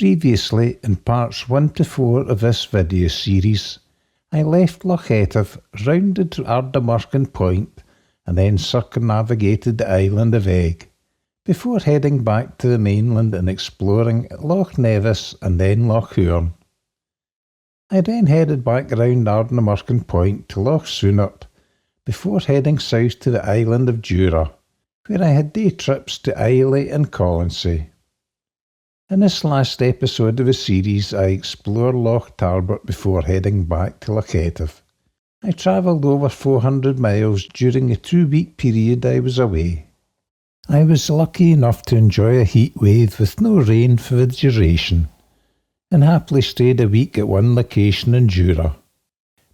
Previously, in parts 1 to 4 of this video series, I left Loch Tarbert, rounded Ardnamurchan Point, and then circumnavigated the island of Eigg, before heading back to the mainland and exploring Loch Nevis and then Loch Huron. I then headed back round Ardnamurchan Point to Loch Tarbert, before heading south to the island of Jura, where I had day trips to Islay and Colonsay. In this last episode of the series, I explored Loch Tarbert before heading back to Loch Tarbert. I travelled over 400 miles during the 2-week period I was away. I was lucky enough to enjoy a heatwave with no rain for the duration, and happily stayed a week at one location in Jura.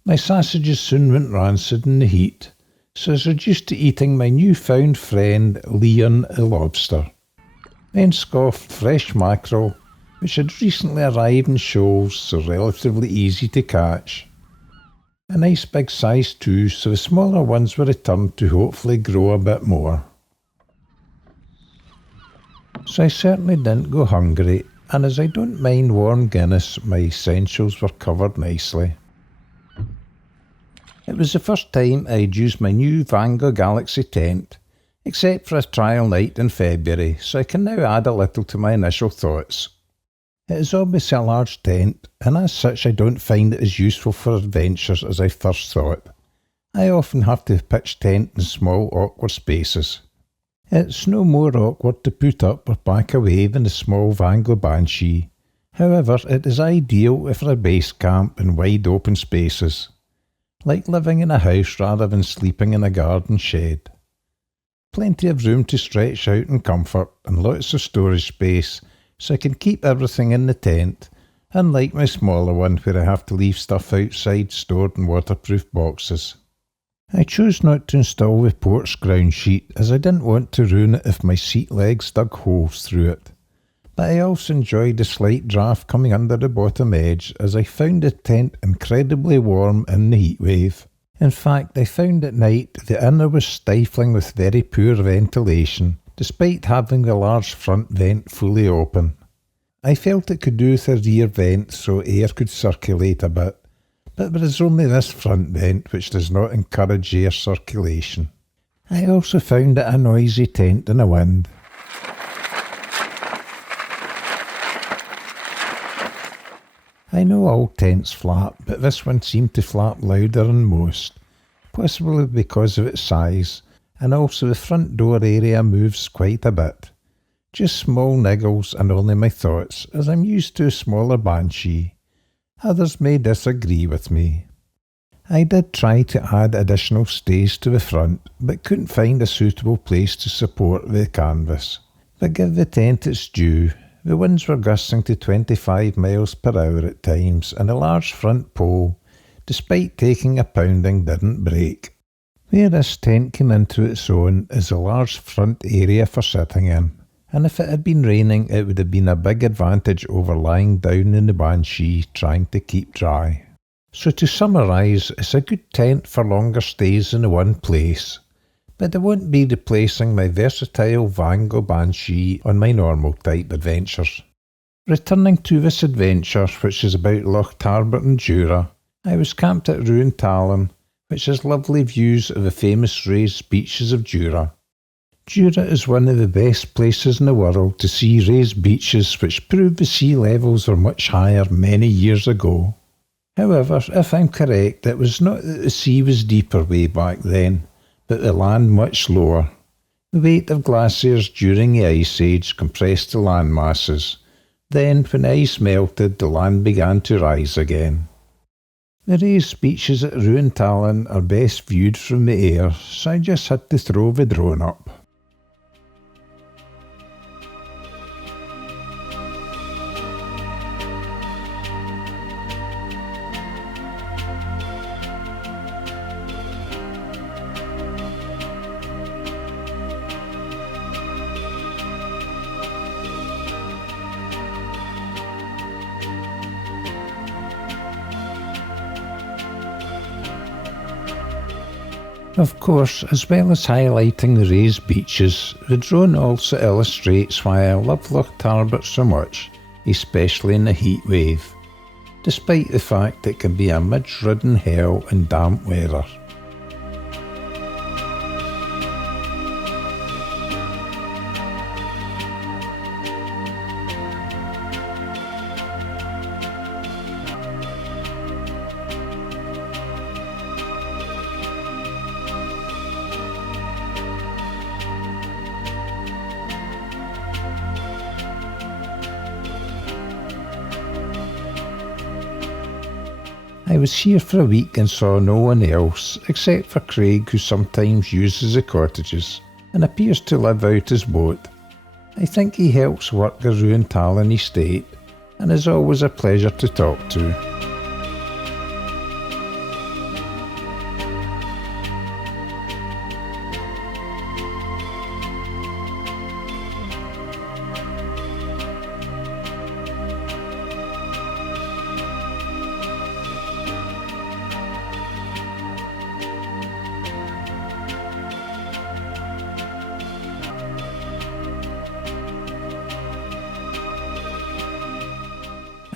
My sausages soon went rancid in the heat, so I was reduced to eating my newfound friend Leon the lobster. Then scoffed fresh mackerel, which had recently arrived in shoals, so relatively easy to catch. A nice big size too, so the smaller ones were returned to hopefully grow a bit more. So I certainly didn't go hungry, and as I don't mind warm Guinness, my essentials were covered nicely. It was the first time I'd used my new Vango Galaxy tent, except for a trial night in February, so I can now add a little to my initial thoughts. It is obviously a large tent, and as such I don't find it as useful for adventures as I first thought. I often have to pitch tent in small awkward spaces. It's no more awkward to put up or back away than a small Vango Banshee. However, it is ideal for a base camp in wide open spaces, like living in a house rather than sleeping in a garden shed. Plenty of room to stretch out in comfort and lots of storage space, so I can keep everything in the tent, unlike my smaller one where I have to leave stuff outside stored in waterproof boxes. I chose not to install the porch ground sheet as I didn't want to ruin it if my seat legs dug holes through it, but I also enjoyed the slight draft coming under the bottom edge as I found the tent incredibly warm in the heatwave. In fact, I found at night the inner was stifling with very poor ventilation, despite having the large front vent fully open. I felt it could do with a rear vent so air could circulate a bit, but there is only this front vent which does not encourage air circulation. I also found it a noisy tent in the wind. I know all tents flap, but this one seemed to flap louder than most, possibly because of its size, and also the front door area moves quite a bit. Just small niggles and only my thoughts, as I'm used to a smaller Banshee. Others may disagree with me. I did try to add additional stays to the front, but couldn't find a suitable place to support the canvas. But give the tent its due. The winds were gusting to 25 miles per hour at times, and the large front pole, despite taking a pounding, didn't break. Where this tent came into its own is a large front area for sitting in, and if it had been raining it would have been a big advantage over lying down in the Banshee trying to keep dry. So to summarise, it's a good tent for longer stays in one place, but it won't be replacing my versatile Vango Banshee on my normal type adventures. Returning to this adventure, which is about Loch Tarbert and Jura, I was camped at Ruintallen, which has lovely views of the famous raised beaches of Jura. Jura is one of the best places in the world to see raised beaches which prove the sea levels were much higher many years ago. However, if I'm correct, it was not that the sea was deeper way back then, but the land much lower. The weight of glaciers during the Ice Age compressed the land masses. Then, when ice melted, the land began to rise again. The raised beaches at Ruintallen are best viewed from the air, so I just had to throw the drone up. Of course, as well as highlighting the raised beaches, the drone also illustrates why I love Loch Tarbert so much, especially in the heat wave, despite the fact it can be a midge-ridden hell in damp weather. I was here for a week and saw no one else, except for Craig, who sometimes uses the cottages and appears to live out his boat. I think he helps work the ruined Talon estate and is always a pleasure to talk to.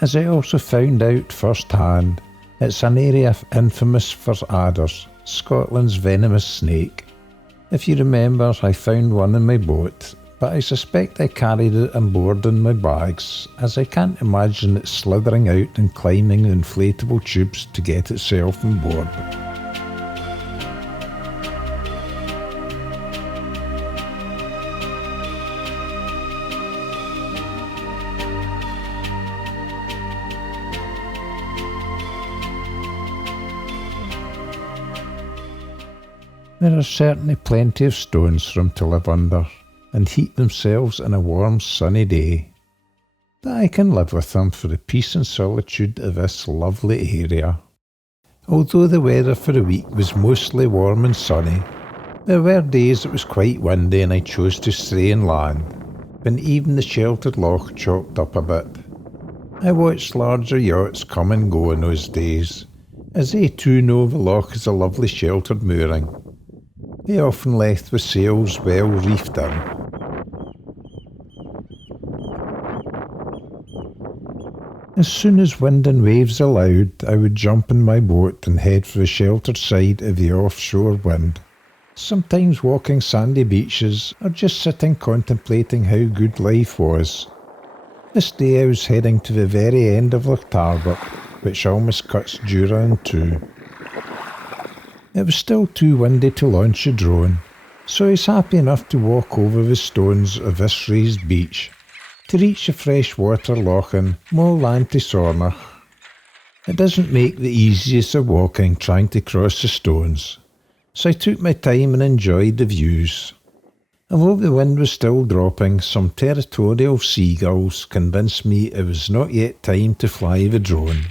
As I also found out firsthand, it's an area infamous for adders, Scotland's venomous snake. If you remember, I found one in my boat, but I suspect I carried it on board in my bags, as I can't imagine it slithering out and climbing inflatable tubes to get itself on board. There are certainly plenty of stones for them to live under and heat themselves in a warm sunny day, but I can live with them for the peace and solitude of this lovely area. Although the weather for the week was mostly warm and sunny, there were days it was quite windy and I chose to stay on land, when even the sheltered loch chalked up a bit. I watched larger yachts come and go in those days, as they too know the loch is a lovely sheltered mooring. They often left with sails well reefed in. As soon as wind and waves allowed, I would jump in my boat and head for the sheltered side of the offshore wind, sometimes walking sandy beaches or just sitting contemplating how good life was. This day I was heading to the very end of Loch Tarbert, which almost cuts Jura in two. It was still too windy to launch a drone, so I was happy enough to walk over the stones of this raised beach to reach the freshwater loch in Sornach. It doesn't make the easiest of walking trying to cross the stones, so I took my time and enjoyed the views. Although the wind was still dropping, some territorial seagulls convinced me it was not yet time to fly the drone.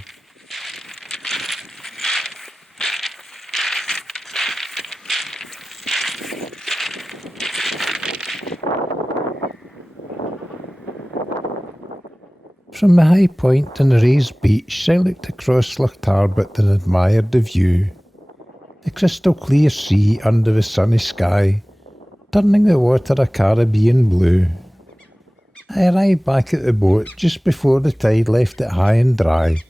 From the high point on the raised beach, I looked across Loch Tarbert and admired the view. The crystal clear sea under the sunny sky, turning the water a Caribbean blue. I arrived back at the boat just before the tide left it high and dry,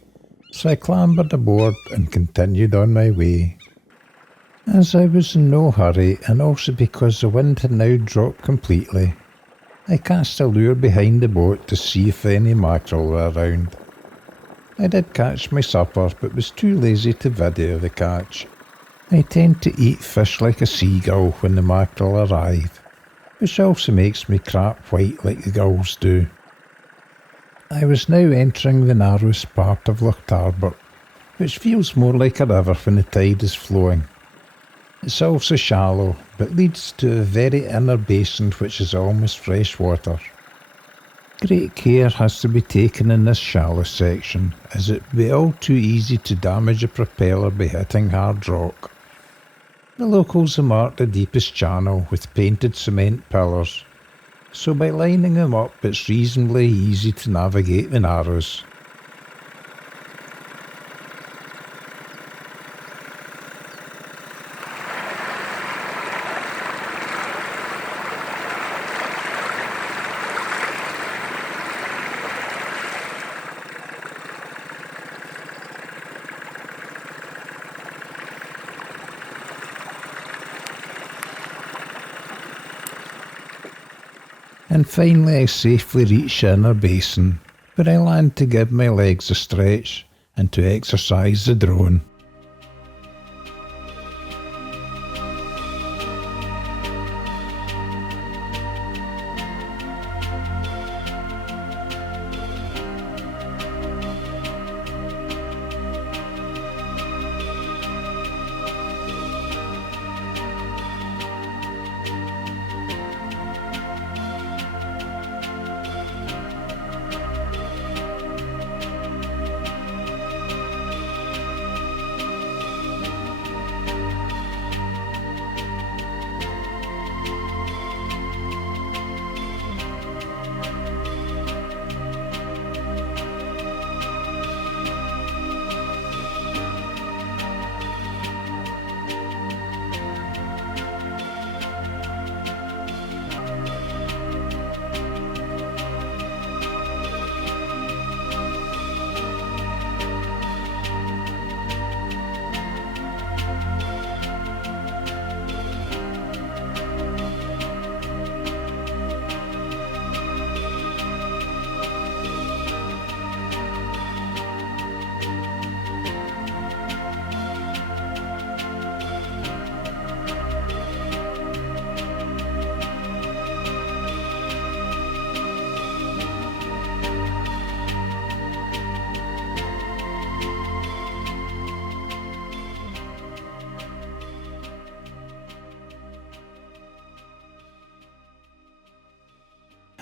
so I clambered aboard and continued on my way. As I was in no hurry, and also because the wind had now dropped completely, I cast a lure behind the boat to see if any mackerel were around. I did catch my supper, but was too lazy to video the catch. I tend to eat fish like a seagull when the mackerel arrive, which also makes me crap white like the gulls do. I was now entering the narrowest part of Loch Tarbert, which feels more like a river when the tide is flowing. It's also shallow, but leads to a very inner basin which is almost fresh water. Great care has to be taken in this shallow section, as it would be all too easy to damage a propeller by hitting hard rock. The locals have marked the deepest channel with painted cement pillars, so by lining them up it's reasonably easy to navigate the narrows. And finally I safely reach the inner basin, where I land to give my legs a stretch and to exercise the drone.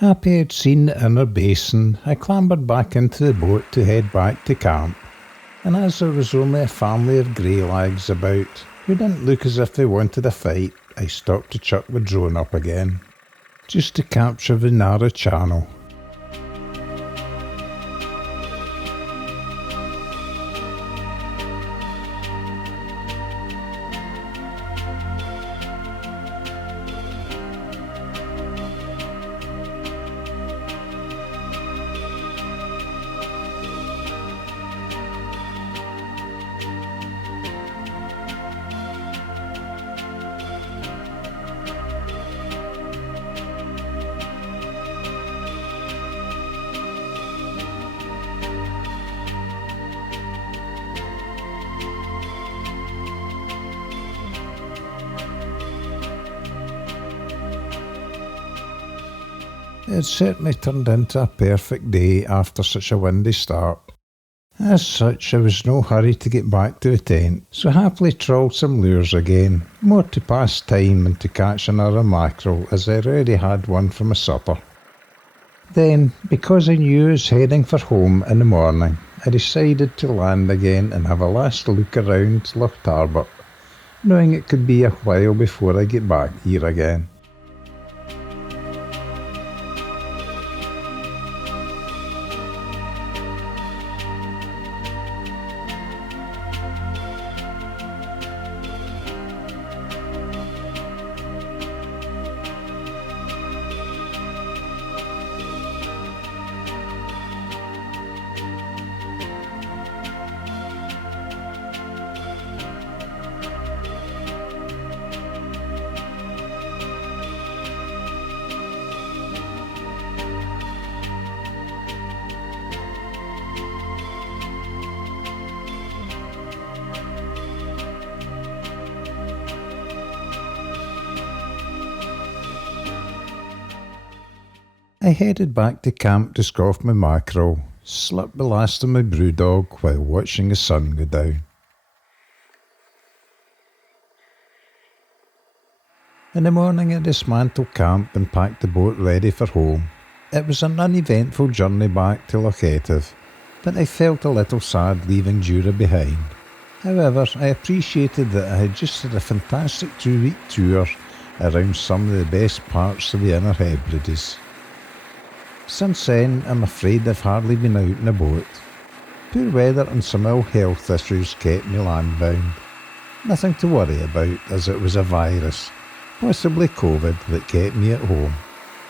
Happy I'd seen the inner basin, I clambered back into the boat to head back to camp, and as there was only a family of greylags about, who didn't look as if they wanted a fight, I stopped to chuck the drone up again, just to capture the narrow channel. It had certainly turned into a perfect day after such a windy start. As such, there was no hurry to get back to the tent, so happily trawled some lures again, more to pass time than to catch another mackerel, as I already had one for my supper. Then, because I knew I was heading for home in the morning, I decided to land again and have a last look around Loch Tarbert, knowing it could be a while before I get back here again. I headed back to camp to scoff my mackerel, slipped the last of my brewdog while watching the sun go down. In the morning I dismantled camp and packed the boat ready for home. It was an uneventful journey back to Loch Tarbert, but I felt a little sad leaving Jura behind. However, I appreciated that I had just had a fantastic 2-week tour around some of the best parts of the Inner Hebrides. Since then, I'm afraid I've hardly been out in a boat. Poor weather and some ill health issues kept me landbound. Nothing to worry about, as it was a virus, possibly COVID, that kept me at home.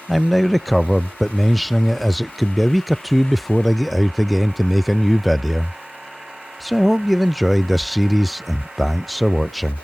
I'm now recovered, but mentioning it as it could be a week or two before I get out again to make a new video. So I hope you've enjoyed this series, and thanks for watching.